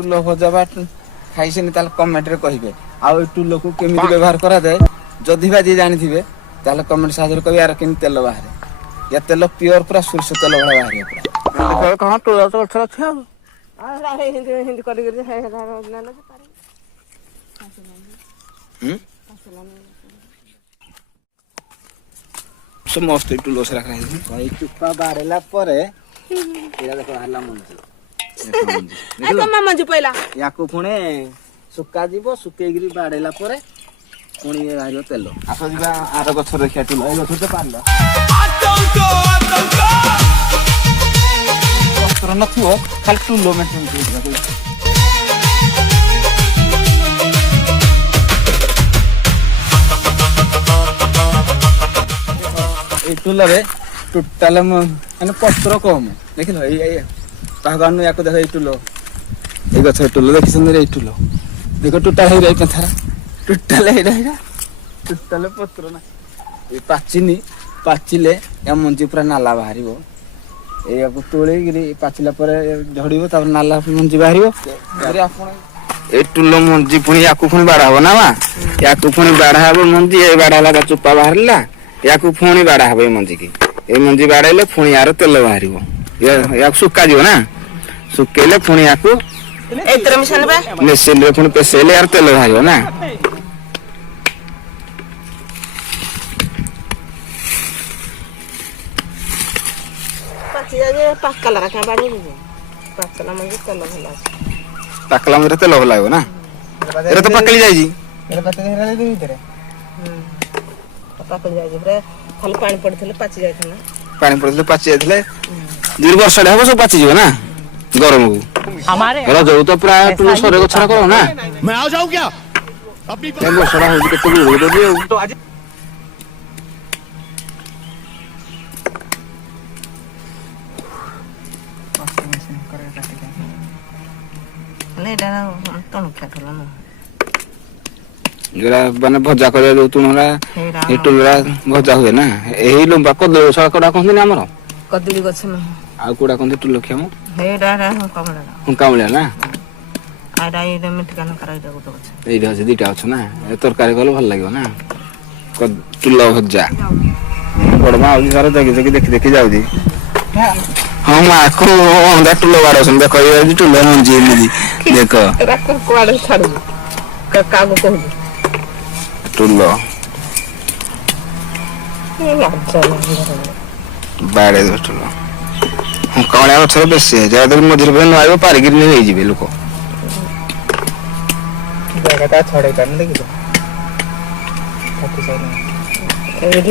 ଟୁଲ ଭଜା ବା ଖାଇছেନି ତାହେଲେ କମେଣ୍ଟରେ କହିବେ। ଆଉ ଏ ଟୁଲକୁ କେମିତି ବ୍ୟବହାର କରାଯାଏ ଯଦି ବା ଯିଏ ଜାଣିଥିବେ ତାହେଲେ କମେଣ୍ଟ ସାହାଯ୍ୟରେ କହିବେ ଆର କେମିତି ତେଲ ବାହାରେ। ୟା ତେଲ ପିଓର ପୁରା ସୋରିଷ ତେଲ ଭଳିଆ ବାହାରିବ ପୁରା। କଣ ଟୁଲ ତ ଗଛ ଅଛି ଆଉ हिंदी କରିକିରି ସମସ୍ତେ ଟୁଲ ସେରା ଖାଇଛନ୍ତି। ଭାଇ ଚୁପା ବାଡେଇଲା ପରେ ଏଇଟା ଦେଖ ବାହାରିଲା ମଞ୍ଜି। ମଞ୍ଜି ପଇଲା ୟାକୁ ପୁଣି ଶୁକାଯିବ, ଶୁକେଇକିରି ବାଡେଇଲା ପରେ ପୁଣି ବାହାରିବ ତେଲ। ଆସ ଯିବା ଆର ଗଛ ଦେଖିବା ଟୁଲ। ଏଇ ଗଛ ତ ପାରିଲ ପତ୍ର ନଥିବ ଖାଲି ଟୁଲ ମେଣ୍ଟେନ। এই ଟୁଲରେ ଟୋଟାଲ ମାନେ ପତ୍ର କମ ଦେଖିଲ। ଏଇ ପାହାନୁ ୟାକୁ ଦେଖ। ଏଇ ଟୁଲ ଏଇ ଗଛ ଟୁଲ ଦେଖିଛନ୍ତି। ଏଇ ଟୁଲ ଦେଖ ଟୋଟାଲ ହେଇଯାଇ ପଥର ଟୋଟାଲ ହେଇଟା ଟୋଟାଲ ପତ୍ର ନା। ଏଇ ପାଚିନି ପାଚିଲେ ୟା ମଞ୍ଜି ପୁରା ନାଲା ବାହାରିବ। ଏଇଆକୁ ତୋଳିକିରି ପାଚିଲା ପରେ ଝଡିବ ତାପରେ ନାଲା ମଞ୍ଜି ବାହାରିବ। ଆପଣ ଏଇ ଟୁଲ ମଞ୍ଜି ପୁଣି ୟାକୁ ପୁଣି ବାଡା ହବ ନା ମା। ୟାକୁ ପୁଣି ବାଡା ହବ ମଞ୍ଜି। ଏଇ ବାଡା ହେଲା ଚୋପା ବାହାରିଲା ୟାକୁ ପୁଣି ବାଡା ହବ। ଏଇ ମଞ୍ଜିକି ଏଇ ମଞ୍ଜି ବାଡେଇଲେ ପୁଣି ୟାର ତେଲ ବାହାରିବ। ୟାକୁ ଶୁକାଯିବ ନା। ଶୁକେଇଲେ ପୁଣି ୟାକୁ ମେସିନରେ ପୁଣି ପେଶେଇଲେ ୟାର ତେଲ ବାହାରିବ ନା। ପାକଲା ମଞ୍ଜିରେ ତେଲ ଭଲ ଲାଗିବ ନା। ଏରା ତ ପାକଳି ଯାଇଛି। ଖାଲି ପାଣି ପଡିଥିଲେ ପାଚି ଯାଇଥିଲା। ପାଣି ପଡିଥିଲେ ପାଚି ଯାଇଥିଲେ ଦୁଇ ବର୍ଷଟା ହବ ସବୁ ପାଚିଯିବ ନା ଗରମକୁ। ରଜକୁ ତ ପ୍ରାୟ ଟୁଲ ସରେ ଗଛରା କର ନା। ବର୍ଷଟା ହଉଛି କେତେ ଗୁଳି ଦଉଛି ଆଉ। ମାନେ ଭଜା କରିବା ଯୋଉ ତୁଣରା ଏ ଟୁଲରା ଭଜା ହୁଏ ନା। ଏଇ ଲମ୍ବା କଦଳୀ ଗଛ କଡା କହନ୍ତିନି ଆମର। କଦଳୀ ଗଛ ନୁହଁ ଆଉ କୋଉଟା କହନ୍ତି ଟୁଲଖିଆ ମ ହୁଙ୍କା ଭଳିଆ ନା। ଏଇଟା ଅଛି ଦିଟା ଅଛ ନା। ତରକାରୀ କଲେ ଭଲ ଲାଗିବ ନା। ଟୁଲ ଭଜା ବଡ ମା ହଉଛି ସାର ଜଗି ଜଗି ଦେଖି ଦେଖି ଯାଉଛି। ହଁ ମା ଟୁଲ ବାଡଉଛନ୍ତି ଦେଖ। ଏଇ ଟୁଲ ମଞ୍ଜି ଏମିତି ଦେଖ କୁଆଡେ ଛାଡୁଛୁ କାହାକୁ କହୁଛୁ ଟୁଲ ବାଡେଇ ଦଉଛ ଟୁଲ। ହୁଙ୍କାଳିଆ ଗଛରେ ବେଶୀ ଯାହାଦ୍ୱାରା ମଝିରେ ନୁଆଇବ ପାରିକିରି ନେଇଯିବେ ଲୋକ। ଜାଗାଟା ଛଡେଇ ପାରୁନି ଦେଖିଛ। ଏଇଠି